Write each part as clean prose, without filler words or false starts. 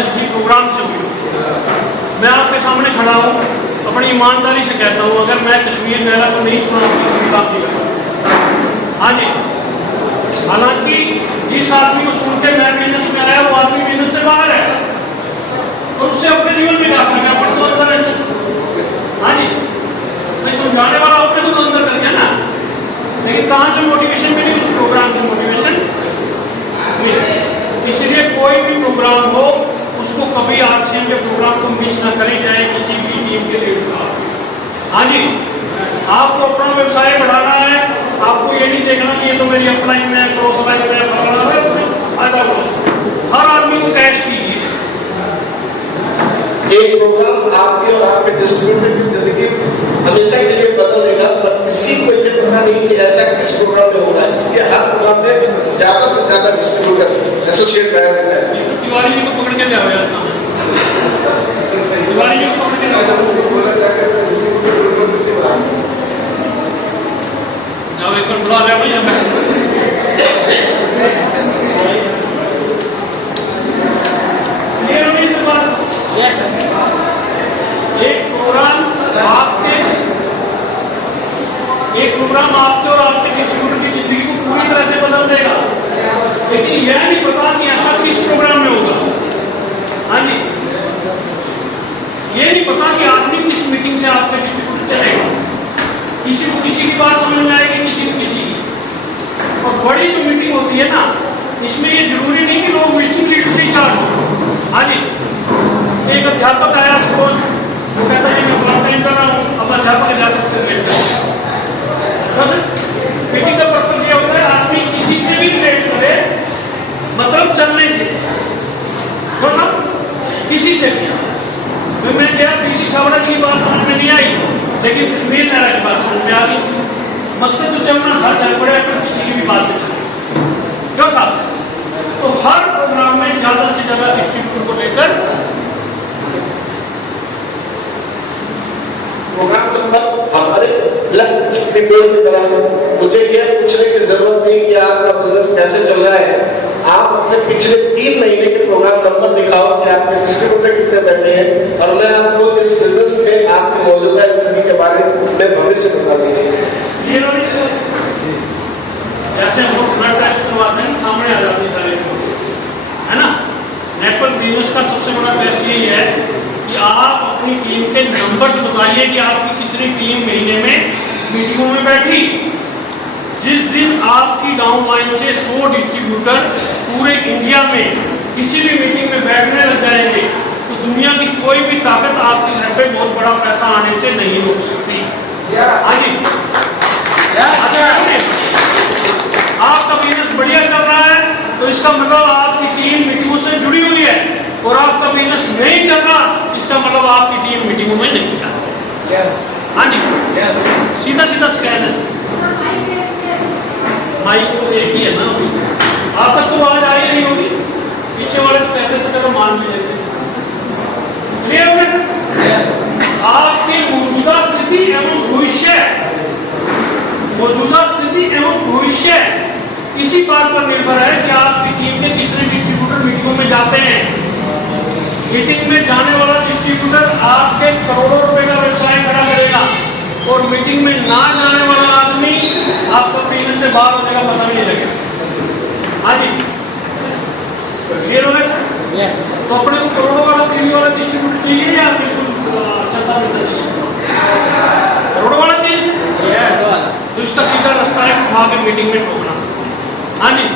SSG programme से हुई। मैं आपके सामने खड़ा हूँ, अपनी ईमानदारी से कहता हूँ, अगर मैं कश्मीर मेला को नहीं सुना तो काम नहीं करता। हाँ जी, हालांकि जिस आदमी को सुन के मैं बिजनेस में आया वो आदमी बिजनेस से बाहर है, तो उससे अपने जीवन में क्या करना पड़ता है अंदर ऐसे। हाँ जी, मैं समझाने वाला अपने को तो अंदर कर गया ना, लेकिन कहाँ से मोटिवेशन मिली? उस प्रोग्राम से मोटिवेशन मिली। इसलिए कोई भी प्रोग्राम हो उसको कभी आरसीएम के प्रोग्राम को मिस ना करें, चाहे किसी भी टीम के लिए का। हाँ जी, आपको अपना व्यवसाय बढ़ाना है, आपको ये नहीं देखना कि ये तो मेरी अपलाइन है, क्रॉस लाइन है, फायदा हो। हर आदमी को कैश कीजिए। एक प्रोग्राम आपके और आपके डिस्ट्रीब्यूटर की जिंदगी हमेशा के लिए बदल देगा, पर किसी को ये पता नहीं कि ऐसा किस प्रोग्राम में होगा, इसलिए हर प्रोग्राम में ज्यादा से ज्यादा डिस्ट्रीब्यूटर एसोसिएट रहता है। तिवारी जी को पकड़ के क्या हो, तिवारी जी को पकड़ के जाओ एक बार बुला रहे हो या एक प्रोग्राम आपके और आपके डिस्ट्रीब्यूटर की जिंदगी को पूरी तरह से बदल देगा, लेकिन यह नहीं पता कि ऐसा किस प्रोग्राम में होगा। हाँ जी, ये नहीं पता कि आदमी किस मीटिंग से आपके डिस्ट्रीब्यूटर चलेगा। किसी को किसी की बात समझ में आएगी, किसी को किसी की। और बड़ी जो मीटिंग होती है ना, इसमें ये जरूरी नहीं कि लोग मीटिंग लीडर से ही चार्ज हो। हाँ जी, एक अध्यापक आया सपोज, वो कहता है मैं प्लान कर रहा हूँ, अब अध्यापक से वेट कर। मीटिंग का पर्पज ये होता है आदमी किसी से भी रिलेट करे, मतलब चलने से, मतलब किसी से भी। मैं गया किसी छावड़ा की बात समझ में नहीं आई, लेकिन कश्मीर मेरा की बात समझ में आ गई। मकसद तो चलना था, चल पड़े अगर किसी की भी बात से चले, क्यों साहब? तो हर प्रोग्राम में ज्यादा से ज्यादा डिस्ट्रीब्यूटर को लेकर प्रोग्राम नंबर हमारे लक्ष्य की तरह मुझे यह पूछने की जरूरत नहीं कि आपका बिजनेस कैसे चल रहा है। आप अपने पिछले 3 महीने के प्रोग्राम नंबर दिखाओ कि आपके डिस्ट्रीब्यूटर कितने बैठे हैं, और मैं आपको इस बिजनेस में आपकी मौजूदा स्थिति के बारे में भविष्य बता दूंगा। जैसे हम लोग ब्लड टेस्ट करवाते हैं, सामने आ जाते सारे, है ना। नेटवर्क बिजनेस का सबसे बड़ा टेस्ट यही है कि आप अपनी टीम के नंबर्स बताइए कि आपकी कितनी टीम महीने में मीटिंगों में बैठी। जिस दिन आपकी डाउन लाइन से 100 डिस्ट्रीब्यूटर पूरे इंडिया में किसी भी मीटिंग में बैठने लग जाएंगे, तो दुनिया की कोई भी ताकत आपके घर पे बहुत बड़ा पैसा आने से नहीं रोक सकती। आपका बिजनेस बढ़िया चल रहा है तो इसका मतलब आपकी टीम मीटिंगों से जुड़ी हुई है, और आपका बिजनेस नहीं चल रहा इसका मतलब आपकी टीम मीटिंगों में नहीं जाती। हाँ जी, सीधा सीधा स्कैन है। माइक तो एक ही है ना, आप तक तो आवाज आई नहीं होगी, पीछे वाले तो कहते थे चलो मान भी लेते। क्लियर हो गया सर? आपकी मौजूदा स्थिति एवं भविष्य, मौजूदा स्थिति एवं भविष्य इसी बात पर निर्भर है कि आपकी टीम में कितने डिस्ट्रीब्यूटर मीटिंगों में जाते हैं। मीटिंग में जाने वाला डिस्ट्रीब्यूटर आपके करोड़ों रुपए का व्यवसाय खड़ा करेगा, और मीटिंग में ना जाने वाला आदमी आपका बिजनेस से बाहर होने का पता नहीं लगेगा। हाँ जी, क्लियर हो गया? तो अपने को करोड़ों वाला टीवी वाला डिस्ट्रीब्यूटर चाहिए या बिल्कुल छता मिलता चाहिए? करोड़ों वाला चाहिए। तो इसका सीधा रास्ता है वहां के मीटिंग में ठोकना। हाँ जी,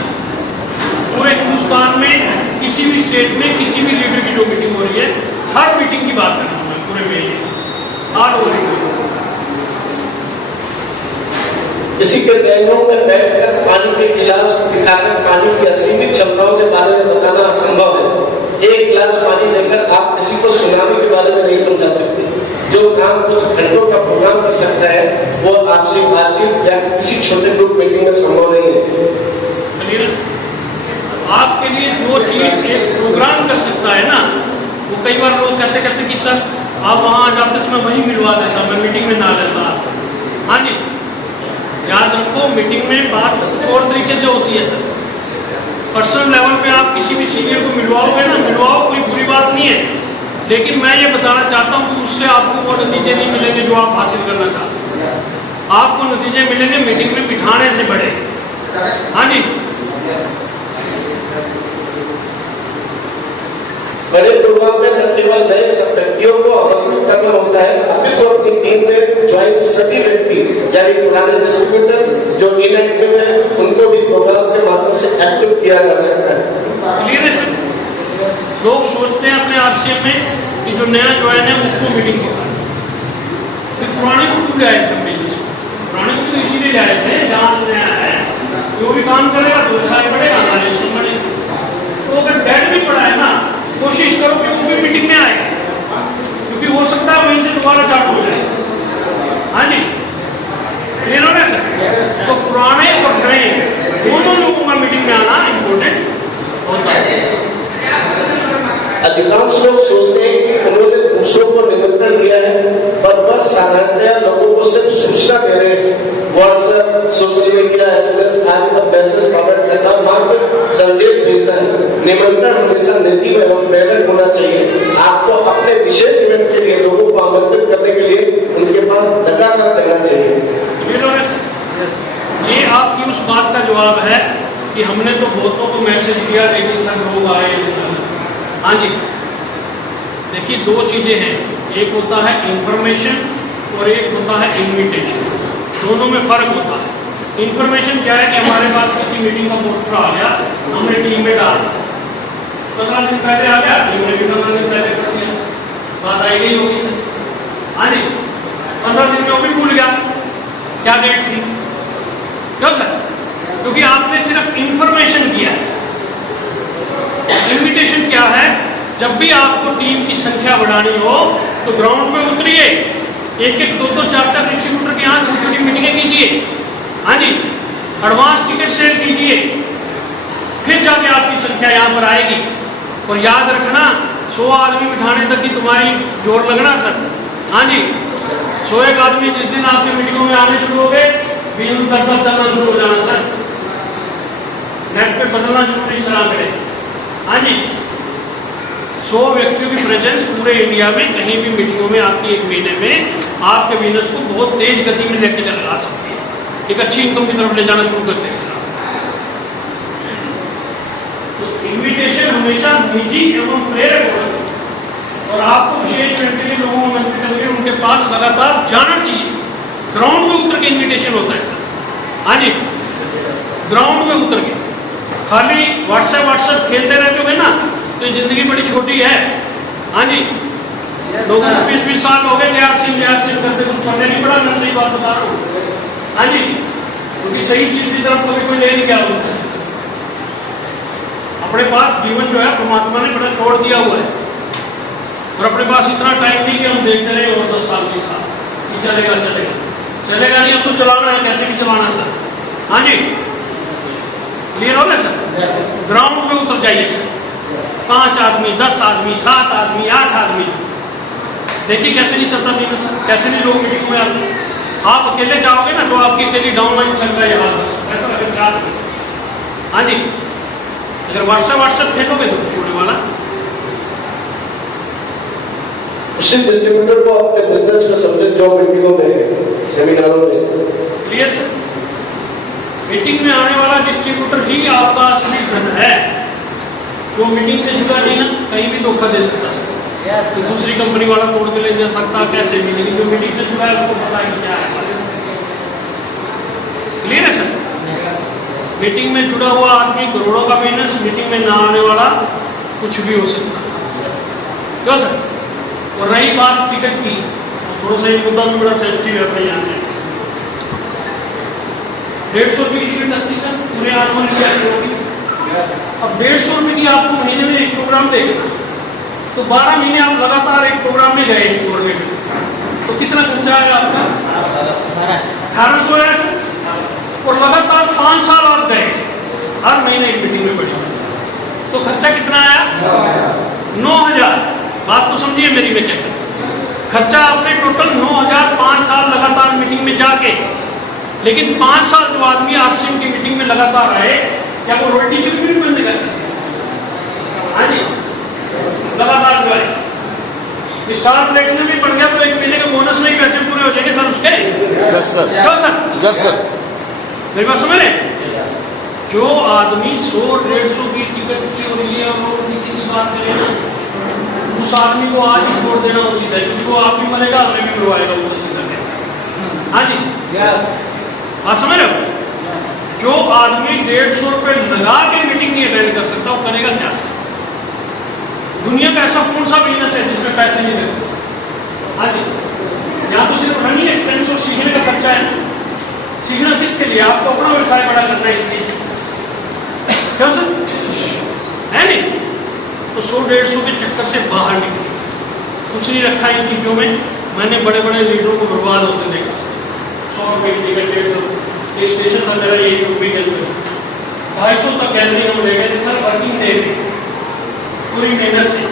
पूरे हिंदुस्तान में किसी भी स्टेट में किसी भी लीडर की जो मीटिंग हो रही है, हर मीटिंग की बात कर रहा हूँ मैं, पूरे में ऑल ओवर इंडिया। किसी के बैंगों में बैठकर पानी के गिलास को दिखाकर पानी की असीमित क्षमताओं के बारे में बताना असंभव है। एक गिलास पानी लेकर आप किसी को सुनामी के बारे में नहीं समझा सकते। जो काम कुछ घंटों का प्रोग्राम कर सकता है वो आपसे बातचीत या किसी छोटे ग्रुप मीटिंग में संभव नहीं है। आपके लिए जो चीज एक प्रोग्राम कर सकता है ना, वो कई बार लोग कहते कि सर आप वहां आ जाते तो मैं वहीं मिलवा देता, मैं मीटिंग में ना लेता। हाँ जी, याद रखो मीटिंग में बात कुछ और तरीके से होती है सर। पर्सनल लेवल पे आप किसी भी सीनियर को मिलवाओगे ना, मिलवाओ, कोई बुरी बात लेकिन मैं ये बताना चाहता हूँ कि उससे आपको वो नतीजे नहीं मिलेंगे जो आप हासिल करना चाहते हैं। आपको नतीजे मिलेंगे मीटिंग में बिठाने से बड़े। हाँ जी, बड़े प्रोग्राम में न केवल नए व्यक्तियों को आमंत्रित करना होता है, अभी तो अपनी टीम में ज्वाइन सभी व्यक्ति यानी पुराने डिस्ट्रीब्यूटर जो इनएक्टिव है उनको भी प्रोग्राम के माध्यम से एक्टिव किया जा सकता है। क्लियर है सर? लोग सोचते हैं अपने आरसीएम में कि जो नया ज्वाइन है उसको मीटिंग होगा, फिर पुराने को क्यों लाए थे? पुराने को तो इसीलिए लाए थे जहाँ नया है जो भी काम करेगा 2 साल बढ़ेगा, तो अगर डेट भी पड़ा है ना, कोशिश करो कि वो भी मीटिंग में आए, क्योंकि हो सकता है वहीं से दोबारा चालू हो जाए। हाँ जी, क्लियर हो रहा है सर? तो पुराने और नए दोनों लोगों का मीटिंग में आना इम्पोर्टेंट होता है। अधिकांश लोग सोचते हैं कि उन्होंने दूसरों को निमंत्रण दिया है, पर वह साधारणतया लोगों को सिर्फ सूचना दे रहे हैं। व्हाट्सएप, सोशल मीडिया, एसएमएस आदि पर मैसेज फॉरवर्ड करना, मात्र संदेश भेजना है। निमंत्रण हमेशा निजी एवं प्रेरक होना चाहिए। आपको अपने विशेष इवेंट के लिए लोगों को आमंत्रित करने के लिए उनके पास लगातार जाना चाहिए। ये आपकी उस बात का जवाब है कि हमने तो बहुतों को मैसेज दिया लेकिन सब लोग आए। हाँ जी, देखिए 2 चीजें हैं, एक होता है इंफॉर्मेशन और एक होता है इन्विटेशन। दोनों में फर्क होता है। इंफॉर्मेशन क्या है कि हमारे पास किसी मीटिंग का पोस्टर आ गया, हमने टीम में डाल 15 दिन पहले आ गया, टीम ने भी 15 दिन पहले कर दिया, बात आई गई होगी सर। हाँ जी, 15 दिन में वो भी भूल गया क्या डेट थी, क्यों सर? क्योंकि आपने सिर्फ इंफॉर्मेशन किया है। इन्विटेशन क्या है? जब भी आपको टीम की संख्या बढ़ानी हो तो ग्राउंड पे उतरिए, 1-1, 2-2, 4-4 डिस्ट्रीब्यूटर के यहाँ छोटी-छोटी मीटिंगें कीजिए। हाँ जी, एडवांस टिकट सेल कीजिए, फिर जाके आपकी संख्या यहाँ पर आएगी। और याद रखना 100 आदमी बिठाने तक की तुम्हारी जोर लगना सर। हाँ जी, 101 आदमी जिस दिन आपकी मीटिंगों में आने शुरू हो गए, बिजली दर चलना शुरू हो जाना सर। नेट पे बदलना जरूरी सलाह करें। हाँ जी, 100 व्यक्तियों की प्रेजेंस पूरे इंडिया में कहीं भी मीटिंगों में आपकी 1 महीने में आपके बिजनेस को बहुत तेज गति में लेके जा सकती है, एक अच्छी इनकम की तरफ ले जाना शुरू करते हैं। तो इन्विटेशन हमेशा निजी एवं प्रेरक होना और आपको विशेष व्यक्ति के लोगों को करके उनके पास लगातार जाना चाहिए। ग्राउंड में उतर के इन्विटेशन होता है सर। हाँ जी, ग्राउंड में उतर के खाली व्हाट्सएप खेलते रहते हो ना तो जिंदगी बड़ी छोटी है। हाँ जी, लोगों को 20-20 साल हो गए JRC करते, कुछ पढ़ने नहीं पड़ा। मैं सही बात बता रहा हूँ। हाँ जी, क्योंकि सही चीज की तरफ कभी कोई ले नहीं गया होता। अपने पास जीवन जो है परमात्मा ने बड़ा छोड़ दिया हुआ है और अपने पास इतना टाइम नहीं कि हम देखते रहे और 10 साल 20 साल कि चलेगा नहीं, अब तो चलाना है, कैसे भी चलाना सर। हाँ जी, क्लियर हो गया सर? ग्राउंड पे उतर जाइए सर, 5 आदमी, 10 आदमी, 7 आदमी, 8 आदमी, देखिए कैसे नहीं चलता बिजनेस, कैसे नहीं लोग मीटिंग में आते। आप अकेले जाओगे ना तो आपकी अकेली डाउनलाइन चल रहा है यहाँ ऐसा लगेगा। हाँ जी, अगर व्हाट्सएप फेंकोगे तो छोड़ने वाला। उसी डिस्ट्रीब्यूटर को अपने बिजनेस में सब्जेक्ट जो मीटिंगों में, सेमिनारों में। Clear sir? मीटिंग में आने वाला डिस्ट्रीब्यूटर ही आपका असली धन है। जो मीटिंग से जुड़ा नहीं ना, कहीं भी धोखा दे सकता है। तो दूसरी कंपनी वाला तोड़ के ले जा सकता, कैसे भी, लेकिन जो मीटिंग से जुड़ा है उसको पता है क्या है। क्लियर है सर? मीटिंग में जुड़ा हुआ आदमी करोड़ों का बिजनेस, मीटिंग में ना आने वाला कुछ भी हो सकता है। क्यों सर? और रही बात टिकट की, थोड़ा सा एक मुद्दा भी बड़ा सेंसिटिव है अपने यहाँ से। 150 रुपये की टिकट लगती सर, पूरे 8 महीने की होगी। अब 150 रुपये की आपको महीने में एक प्रोग्राम देगा, तो 12 महीने आप लगातार एक प्रोग्राम में गए गवर्नमेंट में, तो कितना खर्चा आएगा आपका? 1800 है सर। और लगातार 5 साल आप गए, हर महीने एक मीटिंग में बैठे, तो खर्चा कितना आया? 9000। बात को समझिए मेरी, मैं क्या कहता, खर्चा आपने टोटल 9000 5 साल लगातार मीटिंग में जाके। लेकिन 5 साल जो आदमी आरसीएम की मीटिंग में लगातार आए, क्या वो रोटी चुप भी बंद कर सकते? हाँ जी, लगातार जो है स्टार प्लेटिनम भी बढ़ गया तो 1 महीने के बोनस में ही पैसे पूरे हो जाएंगे सर उसके। यस सर, क्यों सर? Yes sir. मेरी बात समझ रहे? जो आदमी 100-150 की टिकट की और ये और टिकट की बात करे ना, उस आदमी को आज ही छोड़ देना उचित है, क्योंकि वो आप भी मरेगा, हमें भी मरवाएगा वो सीधा करके। हाँ जी, बात समझ रहे हो? जो आदमी 150 रुपए लगा के मीटिंग नहीं अटेंड कर सकता, वो करेगा क्या सर? दुनिया का ऐसा कौन सा बिजनेस है जिसमें पैसे नहीं लगते? हाँ जी, यहाँ तो सिर्फ रनिंग एक्सपेंस और सीखने का खर्चा है। सीखना किसके लिए? आपको अपना व्यवसाय बड़ा करना है, इसलिए क्यों सर? है नहीं? तो 100-150 के चक्कर से बाहर निकले, कुछ नहीं रखा इन चीजों में। मैंने बड़े बड़े लीडरों को बर्बाद होते देखा। 100 रुपये की टिकट, 150 स्टेशन था मेरा यही वीकेंड में 250 तक गैलरी हम ले गए थे सर, वर्किंग डे में, पूरी मेहनत से।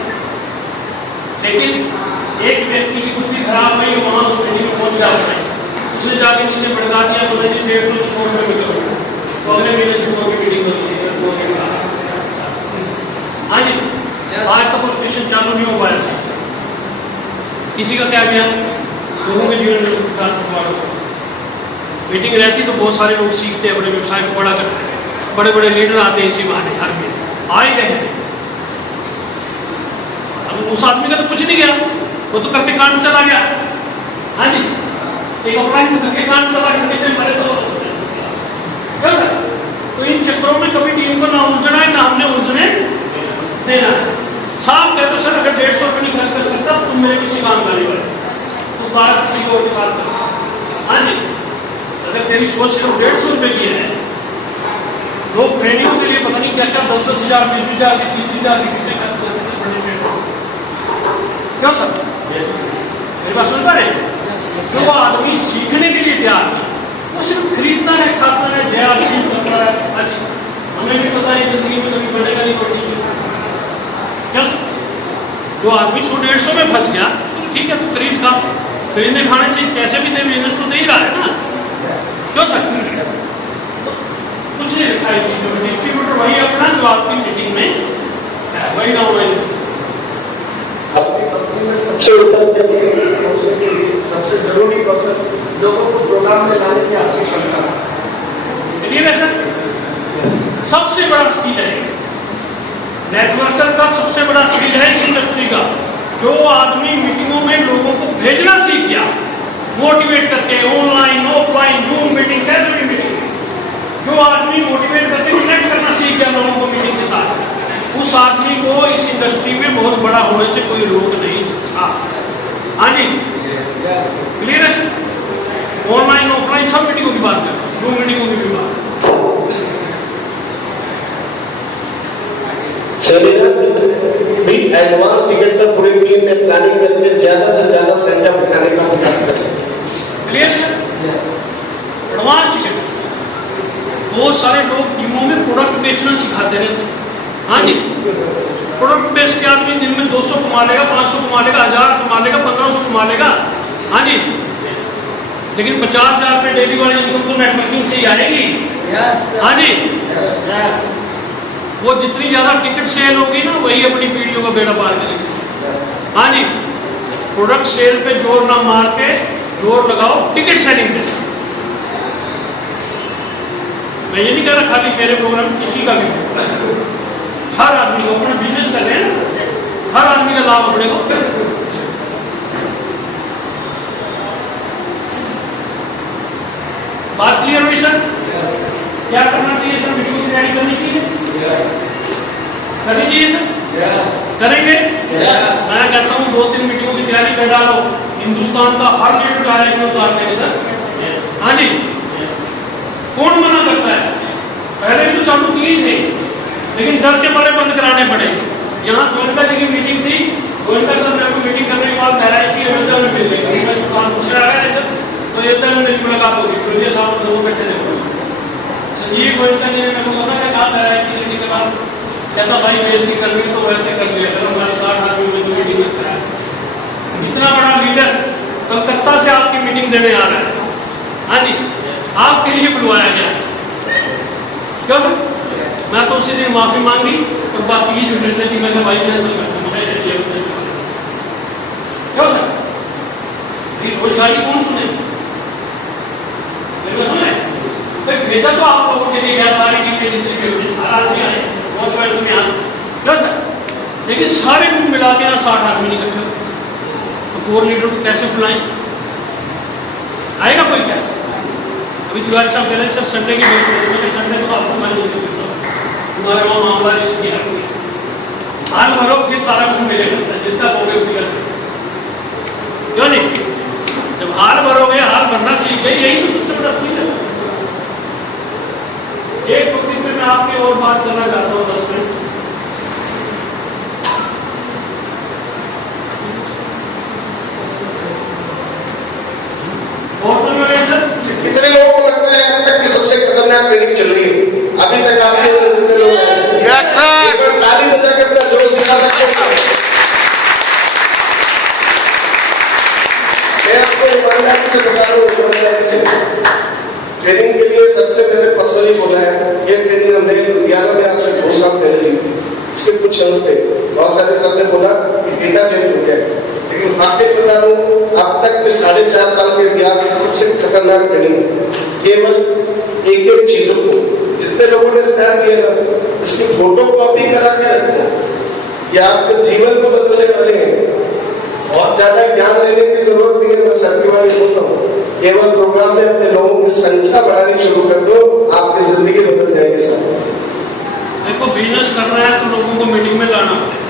लेकिन एक व्यक्ति की बुद्धि खराब हुई, वहां उस मीटिंग में पहुंच जाता है, उसने जाके नीचे भड़का दिया, बोले कि 150 रुपये मिलो, तो अगले महीने से 2 की मीटिंग होती है। हाँ जी, आज तक वो स्टेशन चालू नहीं हो पाया सर। किसी का क्या गया, लोगों के जीवन में मीटिंग रहती तो बहुत सारे लोग सीखते हैं, अपने व्यवसाय को बड़ा करते हैं, बड़े बड़े लीडर आते हैं इसी बहाने, हर महीने आ ही रहे हैं। अब उस आदमी का तो कुछ नहीं गया, वो तो करके कांड चला गया। हाँ जी, एक ऑफलाइन में करके कांड चला गया, मरे तो क्या सर? तो इन चक्करों में कभी टीम को ना उलझना है, ना हमने उलझने देना है। साफ कह दो सर, अगर 150 रुपये नहीं खर्च कर सकता तुम मेरे किसी काम का नहीं बने, तो बात किसी को साथ करो। हाँ जी, अगर तेरी सोच सिर्फ 150 रुपये की है, लोग ट्रेनिंगों के लिए पता नहीं क्या क्या 10-10 हज़ार, 20 हज़ार, 30 हज़ार की कितने खर्च करते हैं। क्यों सर? मेरी बात सुन पा रहे? जो वो आदमी सीखने के लिए तैयार है, वो सिर्फ खरीदता है, खाता है, जया चीज करता है। हाँ जी, हमें भी पता है जिंदगी में कभी बढ़ेगा नहीं, बढ़ेगी। क्या जो आदमी 100-150 में फंस गया, तो ठीक है, तो खरीद खा, खरीदने खाने से कैसे भी दे, बिजनेस तो दे ही रहा है ना। क्यों सर? कुछ नहीं रखा है चीजों में, डिस्ट्रीब्यूटर वही अपना जो आपकी मीटिंग में है, वही ना वही। अपनी कंपनी में सबसे उत्तम, सबसे जरूरी कौशल लोगों को प्रोग्राम में लाने की आपकी क्षमता है सर। सबसे बड़ा स्किल है नेटवर्कर का, सबसे बड़ा स्किल है इस इंडस्ट्री का। जो आदमी मीटिंगों में लोगों को भेजना सीख गया, मोटिवेट करके, ऑनलाइन ऑफलाइन जूम मीटिंग, कैसे भी मीटिंग, जो आदमी मोटिवेट करके कनेक्ट करना सीख गया लोगों को मीटिंग के साथ, उस आदमी को इस इंडस्ट्री में बहुत बड़ा होने से कोई रोक नहीं सकता। हाँ जी, क्लियर है? ऑनलाइन ऑफलाइन सब मीटिंगों की बात करें, जूम मीटिंगों की भी बात। सेमिनार भी एडवांस टिकट का पूरी टीम में प्लानिंग करके ज्यादा से ज्यादा संख्या बिठाने का प्रयास करें। क्लियर? एडवांस टिकट, बहुत सारे लोग टीमों में प्रोडक्ट बेचना सिखाते रहते हैं। हाँ जी, प्रोडक्ट बेच के आदमी दिन में 200 कमा लेगा, 500 कमा लेगा, 1000 कमा लेगा, 1500 कमा लेगा। हाँ जी, लेकिन 50,000 रुपये डेली वाली इनकम तो नेटवर्किंग से ही आएगी। हाँ जी, वो जितनी ज्यादा टिकट सेल होगी ना, वही अपनी पीढ़ियों का बेड़ा पार करेगी। हाँ जी, प्रोडक्ट सेल पे जोर ना मार के जोर लगाओ टिकट सेलिंग पे। मैं ये नहीं कह रहा खाली मेरे प्रोग्राम, किसी का भी, हर आदमी को अपना बिजनेस कर रहे हैं ना, हर आदमी का लाभ अपने को। बात क्लियर हुई सर? क्या करना चाहिए सर? वीडियो की तैयारी करनी चाहिए, करनी चाहिए सर? करेंगे? मैं कहता हूँ 2-3 मीटिंगों की तैयारी कर डालो, हिंदुस्तान का हर लीडर डायरेक्ट में उतार देंगे सर। हाँ जी, कौन मना करता है? पहले भी तो चालू किए थे, लेकिन डर के मारे बंद कराने पड़े। यहाँ गोविंदा जी की मीटिंग थी, गोविंदा सर ने कोई मीटिंग करने के बाद कह रहा है कि अयोध्या में मिल जाएगी। मैं दुकान पूछ रहा है तो अयोध्या में मेरी मुलाकात होगी, फिर साहब दोनों बैठे थे। संजीव गोविंदा जी ने मेरे को पता है कहा कह रहा है कि मीटिंग के बाद कहता भाई बेइज्जती करनी तो वैसे कर लिया, अगर हमारे 60 आदमी में तो मीटिंग करता है। इतना बड़ा लीडर कलकत्ता से आपकी मीटिंग देने आ रहा है। हाँ जी, आपके लिए बुलवाया गया। क्यों? मैं तो उसी दिन माफी मांगी और बाकी जो निर्णय थी मैं भाई कैंसिल करता हूँ। भेजा तो आप लोगों के लिए गया, सारी टीमें जितनी भी होती सारा आदमी आए, पहुंच पाए तुम्हें यहाँ, लेकिन सारे ग्रुप मिला के यहाँ 60 आदमी नहीं इकट्ठे, तो कोर लीडर को कैसे बुलाएं? आएगा कोई क्या? अभी तिवारी साहब कह रहे सर संडे की बात, संडे तो आपको मैं नहीं दे सकता, तुम्हारे वहाँ मामला इसकी है, हाल भरो फिर सारा कुछ मिलेगा, जिसका होगे उसी का, क्यों नहीं? जब हाल भरोगे, हाल भरना सीख गए, यही तो सबसे बड़ा सीख है। एक टॉपिक पे मैं आपकी और बात करना चाहता हूँ 10 मिनट। कितने लोगों को लगता है अब तक की सबसे खतरनाक ट्रेनिंग चल रही है? अभी तक आपसे जितने लोग हैं, ताली बजा के अपना जोश दिखा सकते हैं। मैं आपको ईमानदारी से बता रहा हूँ, ईमानदारी से ट्रेनिंग के लिए सबसे पहले पर्सनली बोला है। ये ट्रेनिंग हमने लुधियाना में आज से 2 साल पहले ली थी। इसके कुछ अंश थे, बहुत सारे सर ने बोला कि डेटा चेंज हो गया, लेकिन वाकई बता रहा हूँ अब तक के 4.5 साल के इतिहास में सबसे खतरनाक ट्रेनिंग है। केवल एक चीजों को जितने लोगों ने स्टार्ट किया ना, इसकी फोटो कॉपी करा के रखना, ये आपके जीवन को बदलने वाले हैं। बहुत ज्यादा ज्ञान लेने की जरूरत नहीं है, मैं सर्टिफाइड बोलता हूँ, केवल प्रोग्राम में अपने लोगों की संख्या बढ़ानी शुरू कर दो, आपकी जिंदगी बदल जाएगी। सर देखो, बिजनेस करना है तो लोगों को मीटिंग में लाना पड़ेगा।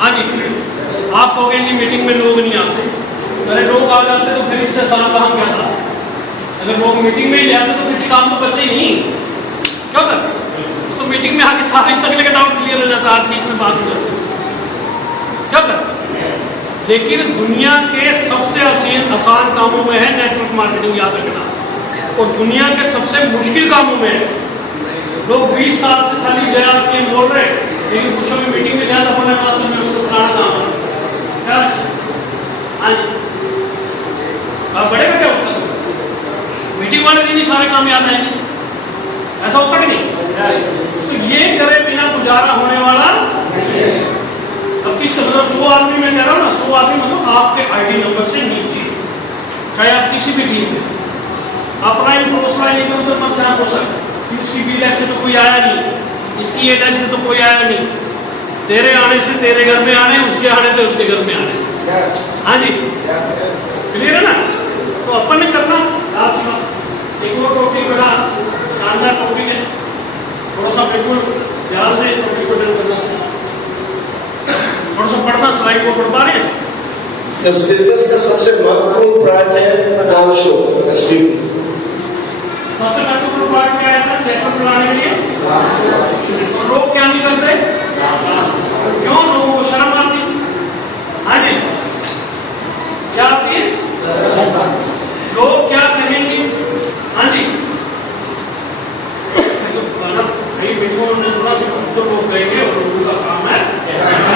हाँ जी, आप कहोगे कि मीटिंग में लोग नहीं आते, अरे लोग आ जाते तो फिर इससे सारा काम क्या था? अगर लोग मीटिंग में ही जाते तो फिर काम तो बचे ही नहीं, क्यों सर? तो मीटिंग में आके सारे तक लेकर डाउट क्लियर हो जाता, हर चीज में बात हो जाती, क्या सर? लेकिन दुनिया के सबसे आसान कामों में है नेटवर्क मार्केटिंग, याद रखना, और दुनिया के सबसे मुश्किल कामों में है। लोग 20 साल से खाली जया से बोल रहे, लेकिन कुछ भी मीटिंग में जाता होने पास में उसको पुराना काम है क्या? हाँ जी, आप बड़े बेटे उसका मीटिंग वाले दिन ही सारे काम याद आएंगे, ऐसा होता कि नहीं? तो ये करे बिना गुजारा होने वाला। अब किसका मतलब 100 आदमी में कह रहा हूँ ना, 100 आदमी मतलब आपके आईडी नंबर से नीचे, चाहे आप किसी भी टीम में अपना ही परोसना है, उधर मत जहाँ हो सकता, इसकी बिल से तो कोई आया नहीं, इसकी एड से तो कोई आया नहीं, तेरे आने से तेरे घर में आने, उसके आने से उसके घर में आने। हाँ जी, क्लियर है ना? तो अपन ने करना एक और टॉपिक बड़ा शानदार टॉपिक है, थोड़ा सा बिल्कुल ध्यान से इस टॉपिक को डील करना, थोड़ा सा पढ़ना, स्लाइड को पढ़ पा रहे हैं। इस बिजनेस का सबसे महत्वपूर्ण पार्ट है नाम शो, एसपीपी। सबसे महत्वपूर्ण पार्ट क्या है सर नेटवर्क बनाने के लिए? तो लोग क्या नहीं करते? क्यों? लोगों को शर्म आती। हाँ जी, क्या आती है? लोग क्या कहेंगे? हाँ जी, तो लोग कहेंगे और लोगों का काम है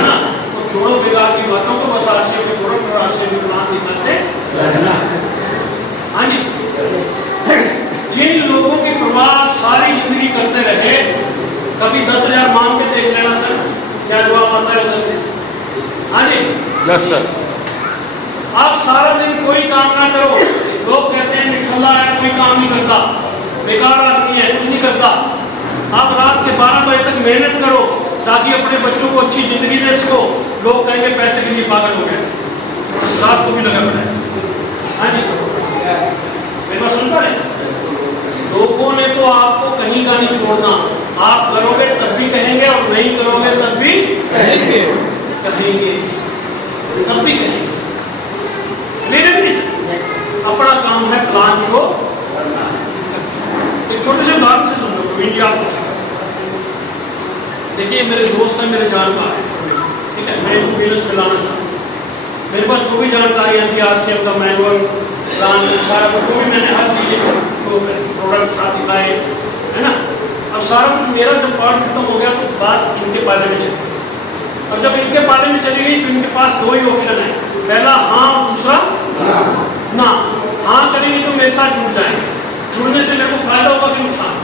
ना, तो छोड़ो बेकार की बातों को, बस आशय में बोलो और आशय में प्लान निकलते रहना। हाँ जी, जिन लोगों की परवाह सारी जिंदगी करते रहे, कभी 10,000 मांग के देख लेना सर, क्या जवाब आता है उधर से? हाँ जी, यस सर। आप सारा दिन कोई काम ना करो, लोग कहते हैं निठल्ला है, कोई काम नहीं करता, बेकार आदमी है, कुछ नहीं करता। आप रात के 12 बजे तक मेहनत करो ताकि अपने बच्चों को अच्छी जिंदगी दे सको। लोग कहेंगे पैसे के लिए पागल हो गए, रात को भी लगा पड़ा है। हाँ जी, मेरी बात सुन पा रहे? लोगों ने तो आपको कहीं का नहीं छोड़ना, आप करोगे तब भी कहेंगे और नहीं करोगे तब भी कहेंगे, कहेंगे तब भी कहेंगे। मेरे भी अपना काम है प्लान शो। एक छोटे से उदाहरण से सुन लो, इंडिया आपको देखिए, मेरे दोस्त हैं, मेरे जानकार हैं, ठीक है, मैं इनको बिजनेस में लाना चाहता हूँ। मेरे पास जो भी जानकारियाँ थी, आरसीएम का मैनुअल, प्लान, सारा कुछ जो भी मैंने हर चीज़ शो करी, प्रोडक्ट साथ दिखाए, है ना। अब सारा कुछ मेरा जब पार्ट खत्म हो गया तो बात इनके बारे में चली। अब जब इनके बारे में चली गई तो इनके पास 2 ही ऑप्शन है, पहला हाँ, दूसरा ना। हाँ करेंगे तो मेरे साथ जुड़ जाएंगे, जुड़ने से मेरे को फायदा होगा कि नुकसान?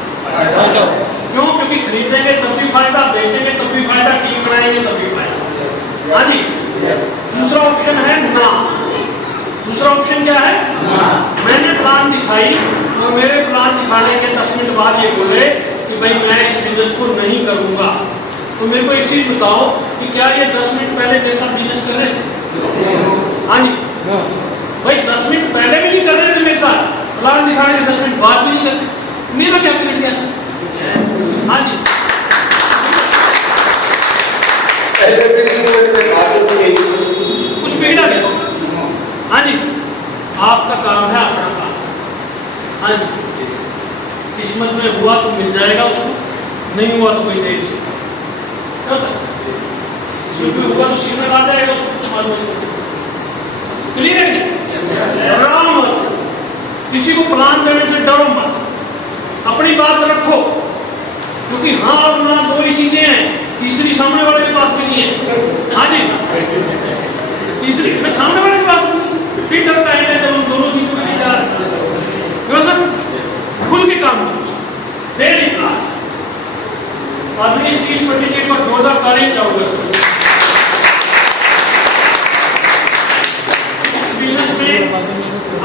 क्यों? क्योंकि खरीदेंगे तब भी फायदा, बेचेंगे तब भी फायदा, टीम बनाएंगे तब भी फायदा। हाँ जी। दूसरा ऑप्शन है ना। दूसरा ऑप्शन क्या है? मैंने प्लान दिखाई, और मेरे प्लान दिखाने के 10 मिनट बाद ये बोले कि भाई मैं इस बिजनेस को नहीं करूंगा, तो मेरे को एक चीज बताओ कि क्या ये 10 मिनट पहले मेरे साथ बिजनेस कर रहे थे? हाँ जी भाई, 10 मिनट पहले भी नहीं कर रहे थे मेरे साथ, प्लान दिखाने के 10 मिनट बाद भी नहीं कर रहे, मेरा क्या बिगड़ गया सर? हाँ जी, कुछ बिगड़ा गया? हाँ जी, आपका काम है अपना काम। हाँ जी, किस्मत में हुआ तो मिल जाएगा उसको, नहीं हुआ तो कोई नहीं सकता। क्यों सर? इसमें कोई हुआ तो सीख में आ जाएगा उसको, कुछ मालूम नहीं। क्लियर है क्या? डरो मत, किसी को प्लान देने से डरो मत, अपनी बात रखो, क्योंकि हाँ और ना दो ही चीजें हैं, तीसरी सामने वाले के पास भी नहीं है। हाँ जी, तीसरी मैं सामने वाले के पास फिर डरता है जब हम दोनों चीजों में नहीं जा रहे। क्यों सर? खुल के काम वेरी क्लास आदमी इस पंडित जी को 2000 तारीख चाहूंगा बिजनेस में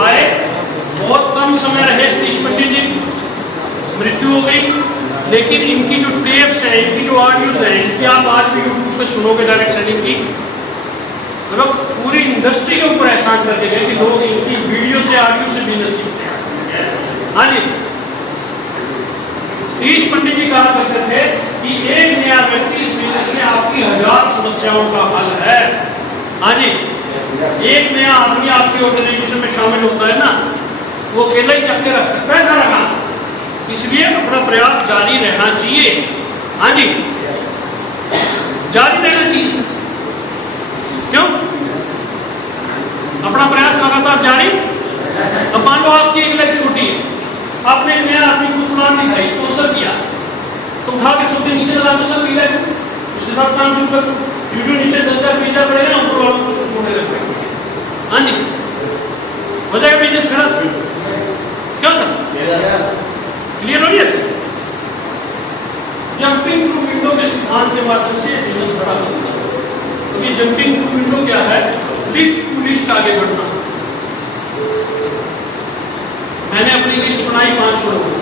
आए, बहुत कम समय रहे सतीश पंडित जी, मृत्यु हो गई, लेकिन इनकी जो टेप्स है, इनकी जो ऑडियोज है, इनकी आप आज भी यूट्यूब पे सुनोगे डायरेक्ट सेलिंग की, मतलब पूरी इंडस्ट्री के ऊपर एहसान करके गए कि लोग इनकी वीडियो से ऑडियो से बिजनेस सीखते हैं। हाँ जी, सतीश पंडित जी कहा करते थे कि एक नया व्यक्ति इस बिजनेस में आपकी 1000 समस्याओं का हल है। हाँ जी, एक नया आदमी आपकी ऑर्गेनाइजेशन में शामिल होता है ना, वो अकेला ही चक्के रख सकता है सारा काम, इसलिए अपना प्रयास जारी रहना चाहिए। हाँ जी, जारी रहना चाहिए। क्यों? अपना प्रयास लगातार जारी। अब मान लो आपकी एक लेग छोटी है, आपने एक नया आदमी को प्लान दिखाई, स्पॉन्सर किया, तो उठा के सोते नीचे लगा दो सर, मिला उसके साथ काम शुरू कर, वीडियो नीचे 10,000 20,000 बढ़ेगा, ऊपर वालों को छोड़ने लग पाएंगे। हाँ जी, हो जाएगा बिजनेस खड़ा सर। क्यों सर? क्लियर हो गया सर? जंपिंग थ्रू विंडो के सिद्धांत के माध्यम से बिजनेस खड़ा होता है। तो ये जंपिंग थ्रू विंडो क्या है? लिस्ट टू लिस्ट आगे बढ़ना। मैंने अपनी लिस्ट बनाई 500 लोगों,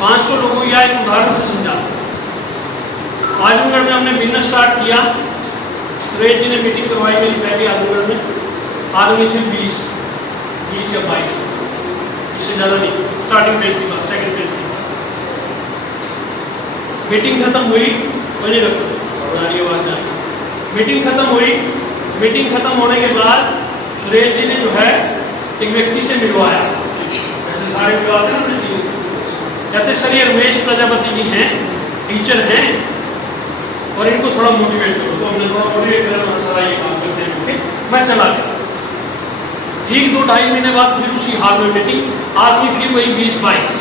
500 लोगों या एक उदाहरण से समझा। आजमगढ़ में हमने बिजनेस स्टार्ट किया, सुरेश जी ने मीटिंग करवाई मेरी पहली आजमगढ़ में, आदमी थे 20 या 22, इससे ज्यादा नहीं, स्टार्टिंग पेज की बात, सेकंड पेज की बात। मीटिंग खत्म हुई, मुझे लगता मीटिंग खत्म हुई, मीटिंग खत्म होने के बाद सुरेश जी ने जो है एक व्यक्ति से मिलवाया, ऐसे सारे मिलवाते हैं ना, कहते सर ये रमेश प्रजापति जी हैं, टीचर हैं, और इनको थोड़ा मोटिवेट करो। तो हमने थोड़ा मोटिवेट करा, सारा ये काम करते हैं, मैं चला गया। ठीक 2-2.5 महीने बाद फिर उसी हाल में मीटिंग, आदमी फिर वही 20-22।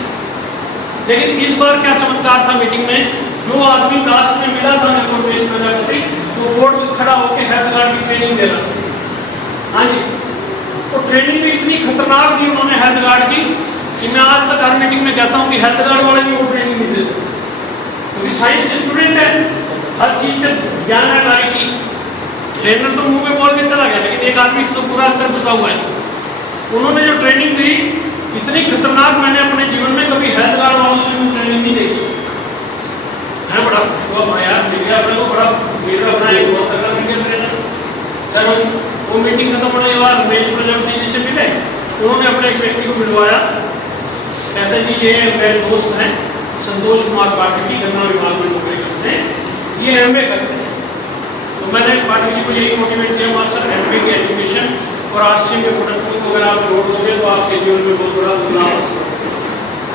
लेकिन इस बार क्या चमत्कार था मीटिंग में, जो आदमी लास्ट में मिला था मेरे को रमेश प्रजापति, तो बोर्ड में खड़ा होकर हेल्थ गार्ड की ट्रेनिंग दे रहा था। हाँ जी, तो ट्रेनिंग भी इतनी खतरनाक दी उन्होंने हेल्थ गार्ड की कि मैं आज तक हर मीटिंग में कहता हूँ कि हेल्थ गार्ड वाले भी वो ट्रेनिंग नहीं दे सकते, क्योंकि साइंस के स्टूडेंट है, हर चीज का ज्ञान है गाड़ी की। ट्रेनर तो मुंह में बोल के चला गया, लेकिन एक आदमी तो पूरा अंदर घुसा हुआ है। उन्होंने जो ट्रेनिंग दी इतनी खतरनाक, मैंने अपने जीवन में कभी हेल्थ गार्ड वालों से भी ट्रेनिंग नहीं देखी। मैं बड़ा खुश हुआ भाई यार, मिल गया अपने को, बड़ा मेरा अपना एक बहुत तगड़ा मिल गया ट्रेनर। सर वो मीटिंग खत्म होने के बाद रमेश प्रजापति जी से मिले, उन्होंने अपने एक व्यक्ति को मिलवाया, कैसे जी ये मेरे दोस्त हैं संतोष कुमार पाठक जी, गन्ना विभाग में नौकरी करते हैं, ये एमए करते हैं। तो मैंने पाठक जी को यही मोटिवेट किया, वहाँ सर एमए की एजुकेशन और आरसीएम के प्रोडक्ट को अगर आप जोड़ दोगे तो आपके जीवन में बहुत बड़ा बदलाव।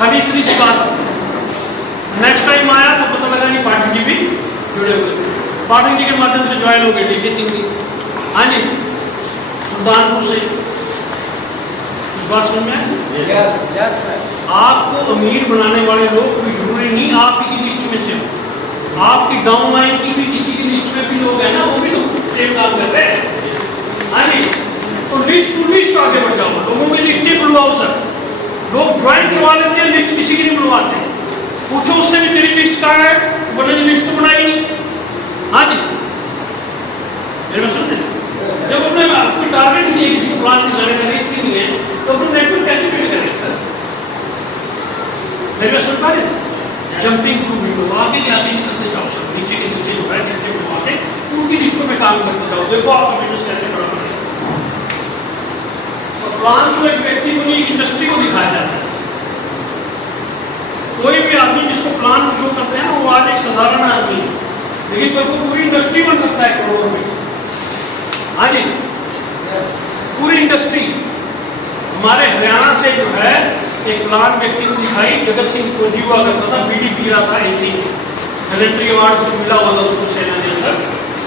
कभी इतनी सी बात, नेक्स्ट टाइम आया तो पता लगा कि पाठक जी भी जुड़े हुए, पाठक जी के माध्यम से ज्वाइन हो गए डीके सिंह जी। हाँ जी, सुल्तानपुर से इस बात समझ में। आपको अमीर बनाने वाले लोग कोई जरूरी नहीं आपकी लिस्ट में से हो, आपकी गाँव लाइन की भी किसी की लिस्ट में भी लोग हैं ना, वो भी तो सेम काम कर रहे हैं। हाँ जी, तो लिस्ट टू लिस्ट आगे बढ़ जाओ, लोगों की लिस्टें बुलवाओ सर। लोग ज्वाइन करवा लेते हैं, लिस्ट किसी की नहीं बुलवाते, पूछो उससे भी तेरी लिस्ट कहाँ है, बोले जी लिस्ट तो बनाई नहीं। हाँ जी, मेरे बात समझे? जब अपने आपकी टारगेट नहीं है, किसी को प्लान दिलाने का लिस्ट नहीं है, तो अपने नेटवर्क कैसे बिल्ड करें सर? मेरे पास सरकार है जंपिंग थ्रू विंडो, आगे के आगे करते जाओ सर, नीचे के नीचे जो है नीचे बढ़वा के उनकी लिस्टों में काम करते जाओ, देखो आपका बिजनेस कैसे बड़ा बनेगा। और प्लान को एक व्यक्ति को नहीं, इंडस्ट्री को दिखाया जाता है। कोई भी आदमी जिसको प्लान शुरू करते हैं ना, वो आज एक साधारण आदमी है, लेकिन कोई को पूरी इंडस्ट्री बन सकता है करोड़ों में। हाँ जी, पूरी इंडस्ट्री। हमारे हरियाणा से जो है एक प्लान व्यक्ति को दिखाई, जगत सिंह फौजी हुआ करता था, बीड़ी पी रहा था एसी में, मिलिट्री अवार्ड कुछ मिला हुआ था उसको सेना के अंदर,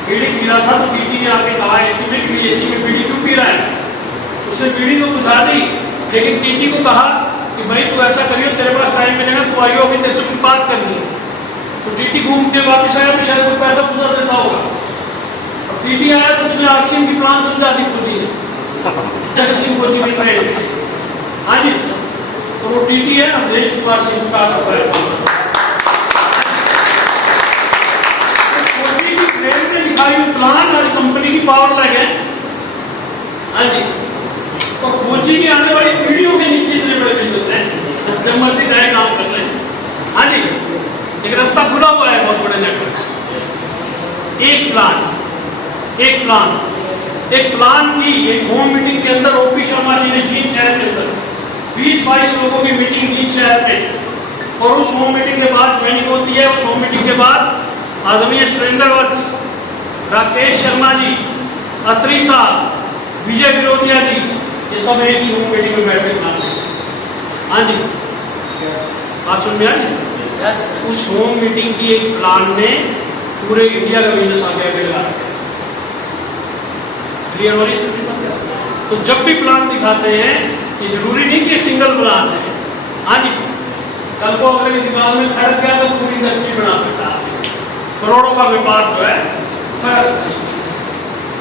बीड़ी पी रहा था। तो बीडी ने आके कहा एसी में बीड़ी क्यों पी रहा है? उसने बीड़ी को बुझा दी, लेकिन टीटी को कहा कि भाई तू ऐसा करियो, तेरे पास टाइम मिलेगा, तू आइयो, अभी तेरे से कुछ बात करनी है। तो टीटी घूम के वापस आया, तो शायद कोई पैसा पूछा देता होगा। और टीटी आया तो उसने आरसीएम की प्लान समझा दी खुद ही, जगत सिंह फौजी भी कहे। हाँ जी, तो वो टीटी है, अवधेश कुमार सिंह का है। फौजी की ट्रेन में दिखाई प्लान और कंपनी की पावर लगे। हाँ जी, तो फौजी की आने वाली पीढ़ियों के नीचे इतने बड़े बिजनेस हैं, जब मर्जी चाहे काम कर रहे हैं। हाँ जी, एक रास्ता खुला हुआ है बहुत बड़े नेटवर्क। एक प्लान की एक होम मीटिंग के अंदर ओपी शर्मा जी ने जीत शहर के अंदर 20-22 लोगों की मीटिंग की शहर में, और उस होम मीटिंग के बाद ज्वाइनिंग होती है। उस होम मीटिंग के बाद आदरणीय सुरेंद्र वत्स, राकेश शर्मा जी, अत्री साहब, विजय विरोधिया जी, ये सब एक ही होम मीटिंग में बैठे बनाते हैं। हाँ जी, बात सुन में आ रही? उस होम मीटिंग की एक प्लान ने पूरे इंडिया का बिजनेस आगे लगा। क्लियर हो रही है? तो जब भी प्लान दिखाते हैं, ये जरूरी नहीं कि सिंगल प्लान है। हाँ जी, कल को अगर ये दिमाग में खड़क गया तो पूरी इंडस्ट्री बना सकता है, करोड़ों का व्यापार जो है।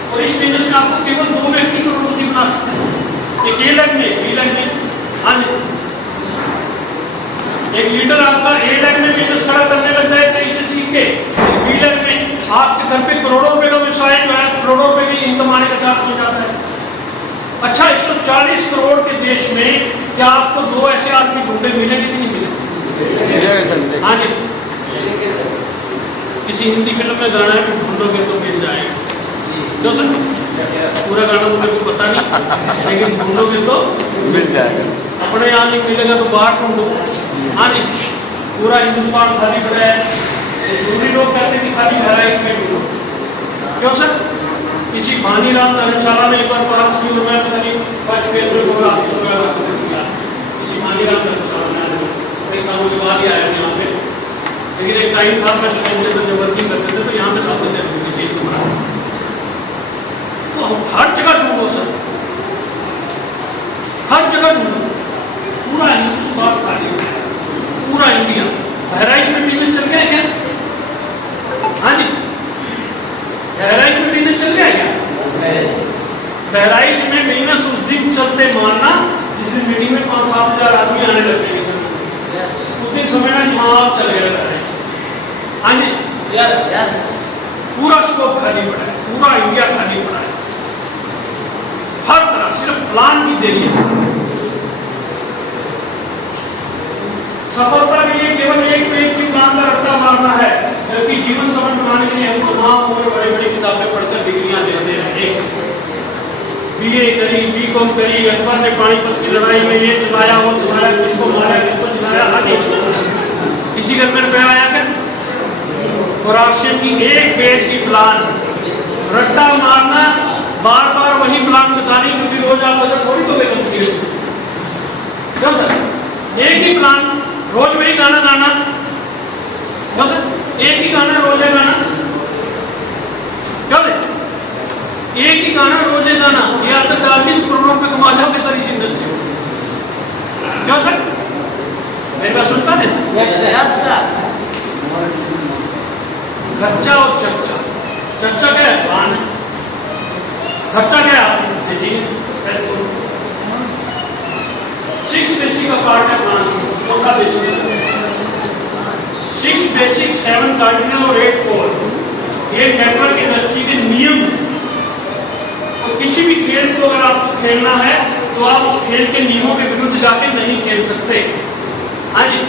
और इस बिजनेस में आपको केवल 2 व्यक्ति करोड़पति बना सकते हैं, एक ए लाइन में, बी लाइन में। हाँ जी, एक लीडर आपका ए लाइन में बिजनेस खड़ा करने लग जाए सही से सीख के, बी लाइन में आपके घर पे करोड़ों रुपए का व्यवसाय जो है, करोड़ों रुपए की इनकम आने का चांस हो जाता है। अच्छा, 140 करोड़ के देश में क्या आपको 2 ऐसे आदमी ढूंढे मिलेंगे कि नहीं मिलेंगे? हाँ जी, किसी हिंदी फिल्म में गाना है कि ढूंढोगे तो मिल जाएगा। क्यों सर? पूरा गाना मुझे को पता नहीं, लेकिन ढूंढोगे तो मिल जाएगा। अपने यहाँ नहीं मिलेगा तो बाहर ढूंढो। हाँ जी, पूरा हिंदुस्तान खाली पड़ा है, दूसरे लोग कहते हैं कि खाली बहराइच में ढूंढो। क्यों सर? किसी भानीराम धर्मशाला में एक बार किसी भानीराम धर्मशाला में कई सालों के बाद ही आया यहाँ पे, लेकिन एक टाइम था मैं जब वर्किंग करते थे तो यहाँ पे सब तो हर जगह ढूंढो सर, हर जगह ढूंढो। पूरा हिंदुस्तान खाली, पूरा इंडिया। बहराइच में बिजनेस चल गया क्या? हाँ जी, बहराइच में बिजनेस चल गया क्या? बहराइच में बिजनेस उस दिन चलते मानना जिस दिन मीटिंग में 5-7 हजार आदमी आने लगते हैं, उस दिन समय में जहां आप चल गया बहराइच। हाँ जी, यस, पूरा स्कोप खाली पड़ा है, पूरा इंडिया खाली पड़ा है, हर तरफ सिर्फ प्लान की देरी है। सफलता के लिए केवल एक पेज की प्लान का रट्टा मारना है, जबकि जीवन सफल बनाने के लिए हम तमाम और बड़ी बड़ी किताबें पढ़कर डिग्रियां लेते हैं। बीए करी, बीकॉम करी, अकबर ने पानीपत की लड़ाई में ये चलाया, वो चलाया, किसको मारा, किसको चलाया, आगे किसी घर में रुपया आया क्या? और आपसे की एक पेज की प्लान रट्टा मारना, बार बार वही प्लान बतानी, क्योंकि रोज आप बजट थोड़ी तो बेकम चाहिए। क्यों सर? एक ही प्लान, रोज वही गाना गाना, बस एक ही गाना रोजे गाना। क्यों? एक ही गाना रोजे गाना, ये आदत डालनी करोड़ों रुपए कमा जाओगे सर इस इंडस्ट्री में। क्यों सर? मेरी बात सुनता है? खर्चा और चर्चा। चर्चा क्या है? प्लान है। खर्चा क्या है? आपकी 6 बेसिक का पार्ट है प्लान, 6 बेसिक, 7 कार्डिनल और 8 कोर, ये नेटवर्क इंडस्ट्री के नियम है। तो किसी भी खेल को अगर आपको खेलना है तो आप उस खेल के नियमों के विरुद्ध जाके नहीं खेल सकते। हाँ जी,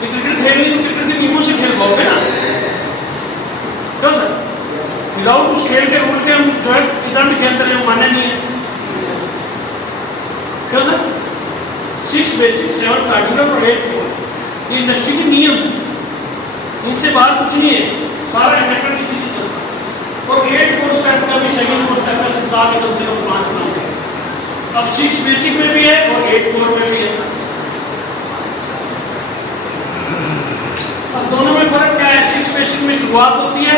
कि क्रिकेट खेलनी तो क्रिकेट के नियमों से खेल पाओगे ना, क्यों सर? विदाउट उस खेल के रूल के हम जो है इतना भी खेलते रहे माने नहीं है, क्यों सर? 6 बेसिक 7 कार्डिनल और 8 कोर, ये इंडस्ट्री के नियम है, इनसे बाहर कुछ नहीं है, सारा इंडस्ट्री की चीजें चलता है। और 8 कोर्स टाइप का भी सेकंड कोर्स टाइप का सुधार के कम से कम 5 नाम है। अब 6 बेसिक में भी है और 8 कोर में भी है। अब दोनों में फर्क क्या है? 6 बेसिक में शुरुआत होती है,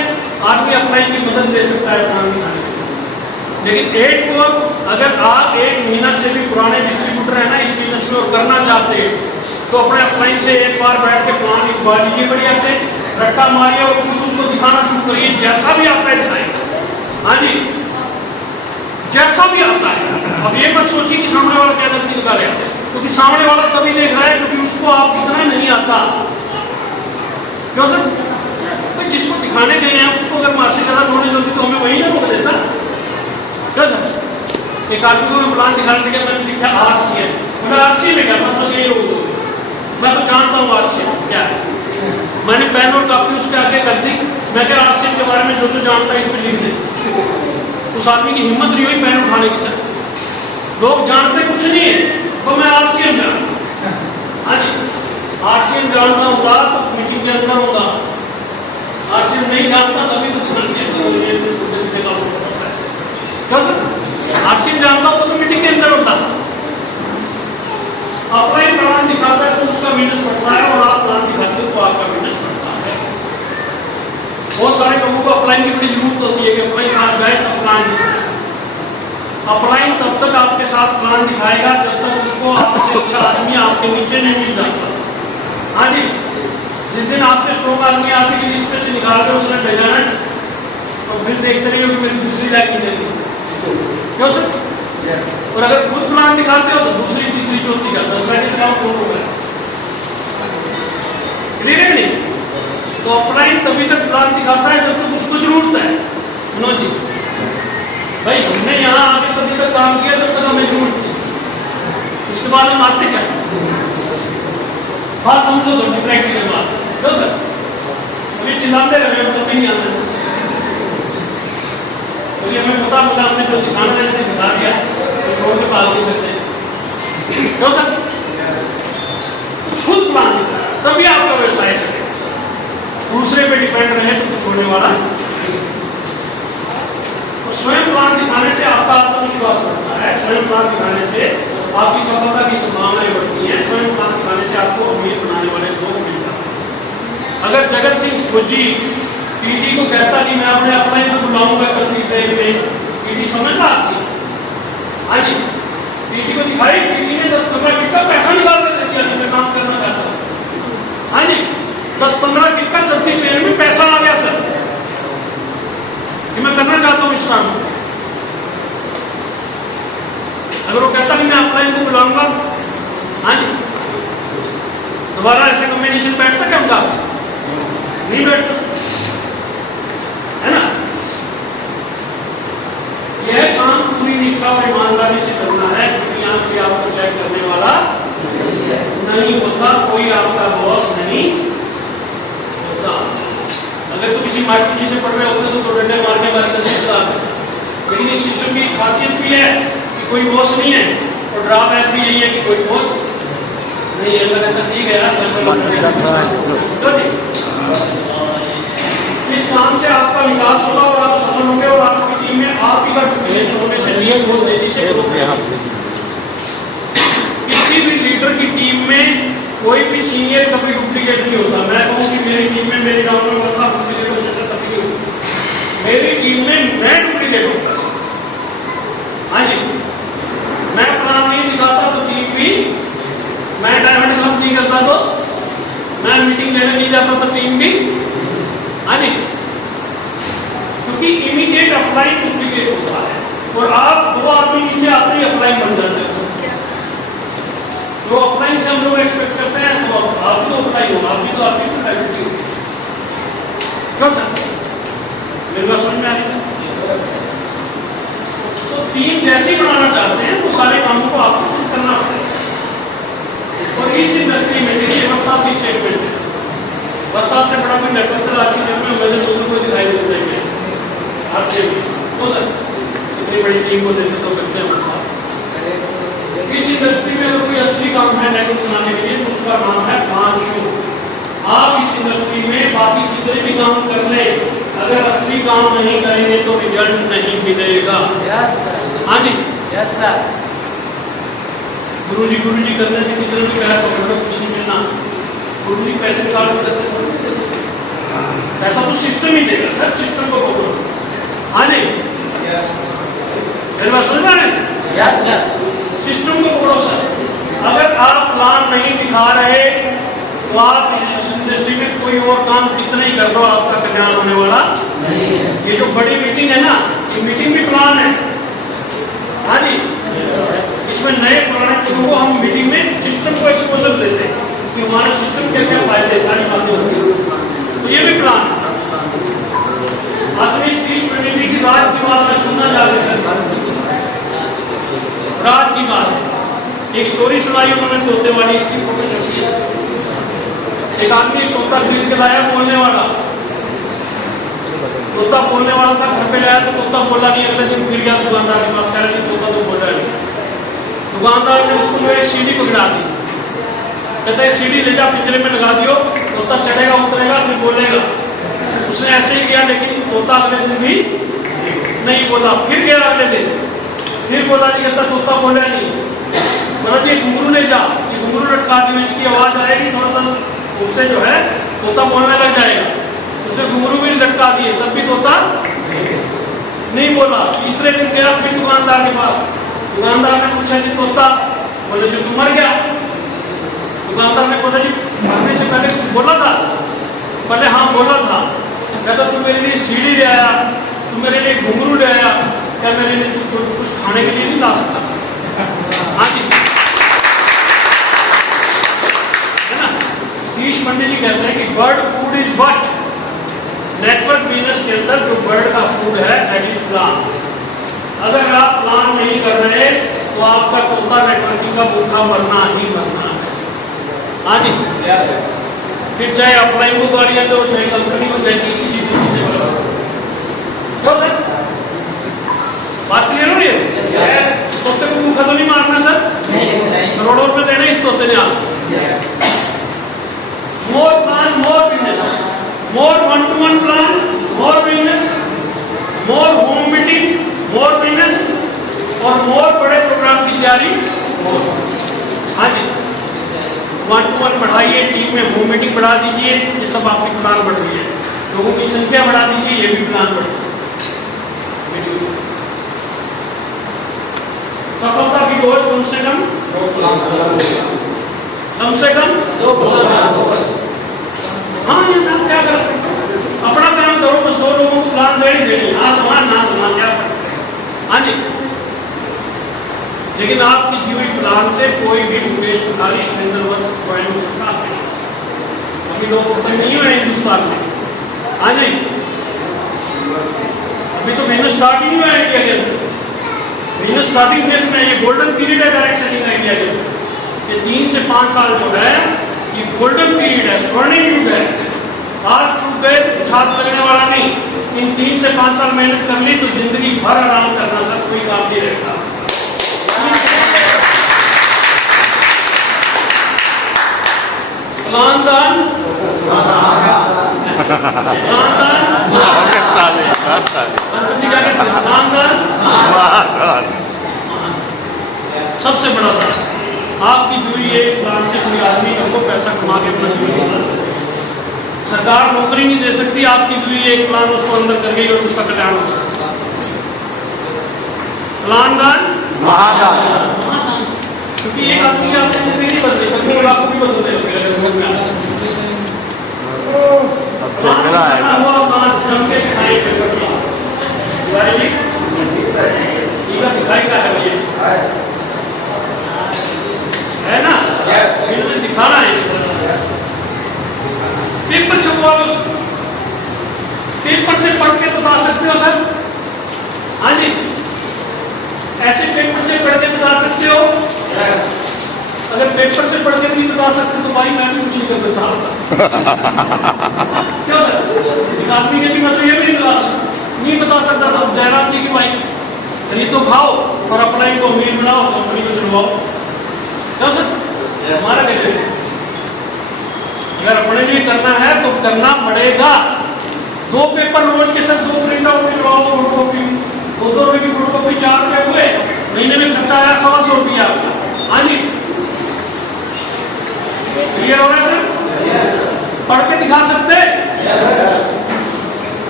आदमी अपना की मदद ले सकता है काम दिखाने के लिए, लेकिन 8 कोर अगर आप 1 महीना से भी पुराने डिस्ट्रीब्यूटर है ना इस बिजनेस में और करना चाहते हैं तो अपने अपलाइन से एक बार बैठ के प्लान लिखवा लीजिए, बढ़िया से रट्टा मारिए और खुद उसको दिखाना शुरू करिए, जैसा भी आता है दिखाएगा। हाँ जी, जैसा भी आता है। अब ये मत सोचिए कि सामने वाला क्या गलती निकाल रहा है, क्योंकि सामने वाला तभी देख रहा है क्योंकि उसको आप जितना नहीं आता, क्यों सर? तो जिसको दिखाने गए हैं उसको अगर मार्से ज्यादा नॉलेज होती तो हमें वही ना रोक देता, क्या सर? एक आदमी को मैं प्लान दिखाने के मैंने लिखा RCM, मैंने RCM में क्या बस यही रोक दो, मैं तो जानता हूँ RCM क्या है। मैंने पेन और कॉपी उसके आगे कर दी, मैं क्या RCM के बारे में जो जानता है इसमें लिख दे। उस आदमी की हिम्मत नहीं हुई पेन उठाने की, सर लोग जानते कुछ नहीं है तो मैं RCM जानता। हाँ जी, RCM जानता होगा तो मीटिंग के अंदर होगा, RCM नहीं जानता तभी तो ध्यान RCM जानता होगा तो मीटिंग के अंदर होता। अपलाइन प्लान दिखाता है तो उसका बिजनेस बढ़ता है और आप प्लान दिखाते हो तो आपका बिजनेस बढ़ता है। बहुत सारे लोगों को अपलाइन की बड़ी जरूरत होती है कि अपलाइन साथ जाए तब प्लान दिखाए। अपलाइन तब तक आपके साथ प्लान दिखाएगा जब तक उसको आपसे अच्छा आदमी आपके नीचे नहीं मिल जाता। हाँ जी, जिस दिन आपसे स्ट्रोंग आदमी आपकी लिस्ट से निकाल कर उसने भेजा है तो फिर देखते रहिए कि मेरी दूसरी लाइक नहीं, क्यों सर? और अगर खुद प्लान दिखाते हो तो दूसरी तीसरी चौथी का 10 लाख का कौन होगा? क्लियर है नहीं? तो अपलाइन तभी तक प्लान दिखाता है जब तक उसको जरूरत है। सुनो जी भाई, हमने यहाँ आगे तभी तक काम किया जब तक हमें जरूरत थी, उसके बाद हम आते क्या बात समझो तो प्रैक्टिकल बात, क्यों सर? अभी चिल्लाते रहे तो नहीं आना, क्योंकि हमें पता हमने जो दिखाना है दिखा दिया तो छोड़ के पाल नहीं सकते, क्यों सर? खुद प्लान तभी आपका व्यवसाय चलेगा, दूसरे पे डिपेंड रहे तो छोड़ने वाला। तो स्वयं प्लान दिखाने से आपका आत्मविश्वास बढ़ता है, स्वयं प्लान दिखाने से आपकी सफलता की संभावनाएं बढ़ती है, स्वयं प्लान दिखाने से आपको अमीर बनाने वाले लोग मिल जाते हैं। अगर जगत सिंह फौजी पीटी को कहता कि मैं अपने अपलाइन को बुलाऊंगा चलती ट्रेन में, पीटी समझता आपसी? हाँ जी, पीटी को दिखाई, पीटी ने 10-15 मिनट का पैसा निकाल कर दे दिया कि मैं काम करना चाहता हूँ। हाँ जी, 10-15 मिनट का चलती ट्रेन में पैसा आ गया सर कि मैं करना चाहता हूँ इस काम। अगर वो कहता कि मैं अपलाइन को बुलाऊंगा, हाँ जी, दोबारा ऐसे कॉम्बिनेशन बैठता क्या उनका? नहीं बैठता, है ना? यह काम पूरी निष्ठा और ईमानदारी से करना है, क्योंकि यहाँ पे आपको चेक करने वाला नहीं होता, कोई आपका बॉस नहीं होता। अगर तो किसी मास्टर जी से पढ़ रहे होते तो डंडे मार के बात करते, लेकिन इस सिस्टम की खासियत भी है कि कोई बॉस नहीं है और ड्रॉबैक भी यही है कि कोई बॉस नहीं है। लगता ठीक है इस काम से आपका विकास होगा और आप सफल होंगे और आपकी टीम में आप होने से नियम बहुत तेजी से किसी भी लीडर की टीम में कोई भी सीनियर कभी डुप्लीकेट नहीं होता। मैं कहूँ कि मेरी टीम में मेरी डाउन का डुप्लीकेट हो सकता कभी नहीं होता, मेरी टीम में मैं डुप्लीकेट होता। हाँ जी, मैं प्लान नहीं दिखाता तो टीम भी, मैं डायमंड कप नहीं करता तो मैं मीटिंग लेने नहीं जाता तो टीम भी। हाँ जी, क्योंकि इमीडिएट अपलाइन डुप्लीकेट होता है और आप 2 आदमी नीचे आते ही अपलाइन बन जाते हो। तो अपलाइन से हम लोग एक्सपेक्ट करते हैं तो आप भी तो अपलाइन हो, आप भी तो आपकी प्रायोरिटी होगी, क्यों सर? मेरी बात समझ में आ रही? तो टीम जैसी बनाना चाहते हैं वो सारे कामों को आपको करना पड़ेगा। और इस इंडस्ट्री में देखिए, एक साथ ही स्टेटमेंट है बरसात से बड़ा कोई नेटवर्क आज की डेट में मैंने लोगों को दिखाई देता है आज से हो सर इतनी बड़ी टीम को देते तो करते हैं बरसात। इस इंडस्ट्री में अगर कोई असली काम है नेटवर्क बनाने के लिए तो उसका नाम है प्लान शो। आप इस इंडस्ट्री में बाकी जितने भी काम कर ले, अगर असली काम नहीं करेंगे तो रिजल्ट नहीं मिलेगा। हाँ जी गुरु जी करने से किसी भी पैसा पकड़ो कुछ नहीं मिलना। गुरु जी पैसे निकाल कैसे ऐसा तो सिस्टम ही देगा सर, सिस्टम को पकड़ो। हाँ जी समझ पा रहे सिस्टम को पकड़ो सर। अगर आप प्लान नहीं दिखा रहे तो आप इस इंडस्ट्री में कोई और काम कितना ही कर दो आपका कल्याण होने वाला नहीं है। ये जो बड़ी मीटिंग है ना, ये मीटिंग भी प्लान है। हाँ जी इसमें नए पुराने चीजों को हम मीटिंग में सिस्टम को एक्सपोजर देते हैं कि हमारा सिस्टम क्या क्या फायदे सारी बातें होती है, तो ये भी प्लान है। आदमी 30 मिनट की राज की बात में सुनना जा रहे सर, राज की बात है। एक स्टोरी सुनाई उन्होंने तोते वाली, इसकी फोटो छपी है। एक आदमी एक तोता खरीद के लाया बोलने वाला, तोता बोलने वाला था, घर पे लाया तो तोता बोला नहीं। अगले दिन फिर गया दुकानदार के पास, कह रहा कि तोता तो बोला नहीं। दुकानदार ने उसको एक सीढ़ी पकड़ा दी, कहता है सीढ़ी ले जा पिंजरे में लगा दियो, तोता चढ़ेगा उतरेगा फिर बोलेगा। उसने ऐसे ही किया लेकिन तोता अगले दिन भी नहीं बोला। फिर गया अगले दिन, फिर बोला जी कहता तोता बोला नहीं। बोला जी घुंघरू ले जा, ये घुंघरू लटका दी, इसकी आवाज आएगी थोड़ा सा उससे जो है तोता बोलने लग जाएगा। उसने घुंघरू भी लटका दिए तब भी तोता नहीं बोला। तीसरे दिन गया फिर दुकानदार के पास, दुकानदार ने पूछा जी तोता, बोले जी तू मर गया। दुकानदार ने बोला जी मरने से पहले कुछ बोला था? बोले हाँ बोला था। कहता तू मेरे लिए सीढ़ी ले आया, तू मेरे लिए घुंघरू ले आया, क्या मेरे लिए कुछ खाने के लिए नहीं ला सकता? हाँ जी है ना। सतीश पंडित जी कहते हैं कि bird food is what, network business के अंदर जो बर्ड का फूड है दैट इज प्लान। अगर आप प्लान नहीं कर रहे तो आपका तोता नेटवर्किंग का भूखा मरना ही मरना है। हाँ जी फिर चाहे अपलाइन को गाड़ियां दो, चाहे कंपनी को, चाहे किसी चीज को किसी को क्यों सर, बात क्लियर हो रही है? तोते को भूखा तो नहीं मारना सर, करोड़ों रुपए देने इस तोते ने आप। मोर प्लान मोर बिजनेस, मोर 1-to-1 प्लान मोर बिजनेस, मोर होम मीटिंग मोर बिजनेस और मोर बड़े प्रोग्राम की तैयारी। हाँ जी 1-to-1 बढ़ाइए, टीम में होम मीटिंग बढ़ा दीजिए, ये सब आपकी प्लान बढ़ रही है। लोगों की संख्या बढ़ा दीजिए, ये भी प्लान बढ़ रही है। सफलता की डोज कम से कम 2 प्लान, हाँ ये ना क्या कर अपना काम करो, बस 2 लोगों को प्लान दे देंगे, हाँ तुम्हारा नाम तुम्हारा क्या करते हैं। हाँ जी लेकिन आपकी दी हुई प्लान से कोई भी मुकेश भिखारी सुरेंद्र वंश ज्वाइन हो सकता है। अभी लोग ओपन नहीं हुए हिंदुस्तान में। हाँ जी अभी तो बिजनेस स्टार्ट ही नहीं हुआ इंडिया के अंदर, बिजनेस स्टार्टिंग फेज में। ये गोल्डन पीरियड है डायरेक्ट सेलिंग इंडिया के अंदर। ये 3 से 5 साल जो है ये गोल्डन पीरियड है, स्वर्णिम युग है। हाथ छूट गए छात लगने वाला नहीं। इन 3 से 5 साल मेहनत कर ली तो जिंदगी भर आराम करना सर, कोई काम नहीं रहता। प्लानदान सबसे बड़ा था आपकी दूरी एक प्लान से कोई आदमी हमको पैसा कमा के अपना जीवन बना सकता है। सरकार नौकरी नहीं दे सकती, आपकी दूरी एक प्लान उसको अंदर कर गई और उसका कल्याण हो सकता है। प्लानदान महादान, क्योंकि एक आदमी की आपने जिंदगी नहीं बदली, कभी आपको भी बदल देगा। दिखाई का है ये है ना, दिखाना है। पेपर से पेपर से पढ़ के बता सकते हो सर? हाँ जी ऐसे पेपर से पढ़ के बता सकते हो? अगर पेपर से पढ़ के नहीं बता सकते तो भाई मैं भी कुछ नहीं कर सकता। क्यों सर? एक आदमी के भी मतलब ये भी नहीं बता सकता तो जयराम जी की भाई खरीद तो खाओ और अपना ही को अमीर बनाओ, कंपनी को चलवाओ। क्यों सर? हमारा कहते हैं अगर अपने लिए करना है तो करना पड़ेगा। 2 पेपर रोज के सर 2 प्रिंट आउट करवाओ, फोटोकॉपी 2 रुपए की फोटोकॉपी 4 रुपए हुए, महीने में खर्चा आया 125 रुपया। हाँ जी, क्लियर हो रहा है सर? पढ़ के दिखा सकते?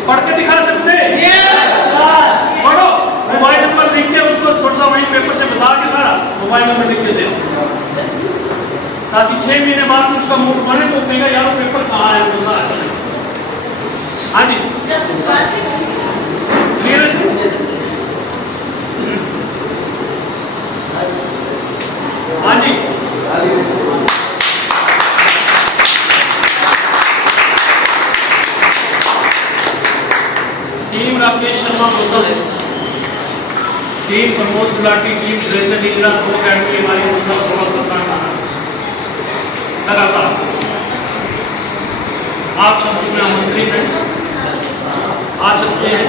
पढ़ के दिखा सकते? पढ़ो, मोबाइल नंबर लिख के उसको थोड़ा सा वही पेपर से बता के सारा मोबाइल नंबर लिख के दे, ताकि 6 महीने बाद उसका मूड बने तो कहेगा यार पेपर कहाँ है। हाँ जी, क्लियर है? हाँ जी, टीम राकेश शर्मा बोलता है, टीम प्रमोद गुलाटी, टीम सुरेंद्र नीला, 2 अकेडमी हमारी 16-17 लगातार आप सब में आमंत्रित हैं, आ सकते हैं।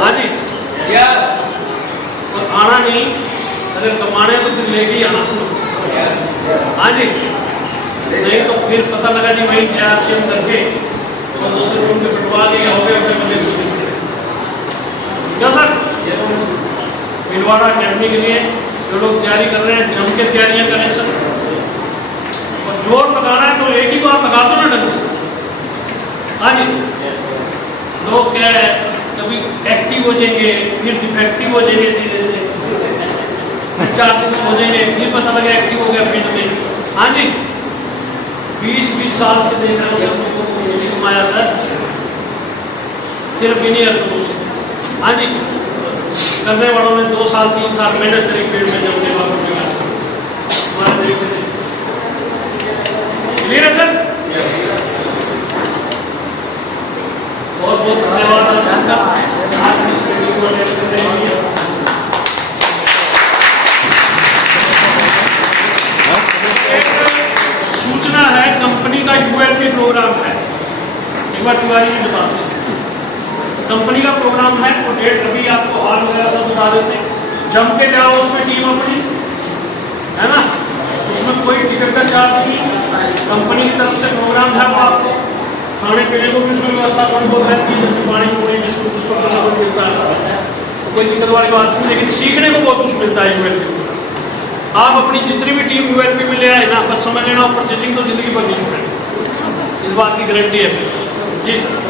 हाँ जी, और आना नहीं, अगर कमाने तो फिर लेके ही आना। हाँ जी, नहीं तो फिर पता लगा जी वही चेम करके और दूसरे रूम में बिठवा दिए हो गए अपने बंदे को। क्या सर? भिलवाड़ा अकेडमी के लिए जो लोग तैयारी कर रहे हैं जम के तैयारियां करें सर, और जोर लगाना है तो एक ही बात लगा दो ना ढंग से। हाँ जी, लोग क्या है कभी एक्टिव हो जाएंगे फिर डिफेक्टिव हो जाएंगे, धीरे धीरे 4 दिन हो जाएंगे फिर पता लगे एक्टिव हो गया फील्ड में। हाँ जी, 20 साल से देख रहे हो कमाया सर, सिर्फ इन्हीं अर्थों से। हाँ जी, करने वालों ने 2 साल 3 साल मेहनत करी फील्ड में जब हमारे देखते थे। क्लियर है सर? बहुत बहुत धन्यवाद आपका आज की इस मीटिंग को अटेंड करने के लिए। सूचना है कंपनी का यूएलपी प्रोग्राम है, एक बार तिवारी जी बता दो। कंपनी का प्रोग्राम है तो डेट अभी आपको हॉल वगैरह सब बता देते, जम के जाओ उसमें टीम अपनी, है ना? उसमें कोई टिकट का चार्ज नहीं, कंपनी की तरफ से प्रोग्राम है वो आपको खाने पीने को भी उसमें व्यवस्था थोड़ी बहुत रहती है, जैसे पानी पूरी बिस्कुट उसको मिलता है, तो कोई दिक्कत वाली बात नहीं। लेकिन सीखने को बहुत कुछ मिलता है यूएलपी में। आप अपनी जितनी भी टीम यूएलपी में ले आए ना, बस समझ लेना परचेजिंग तो जिंदगी भर नहीं छोड़ेगी, इस बात की गारंटी है जी सर।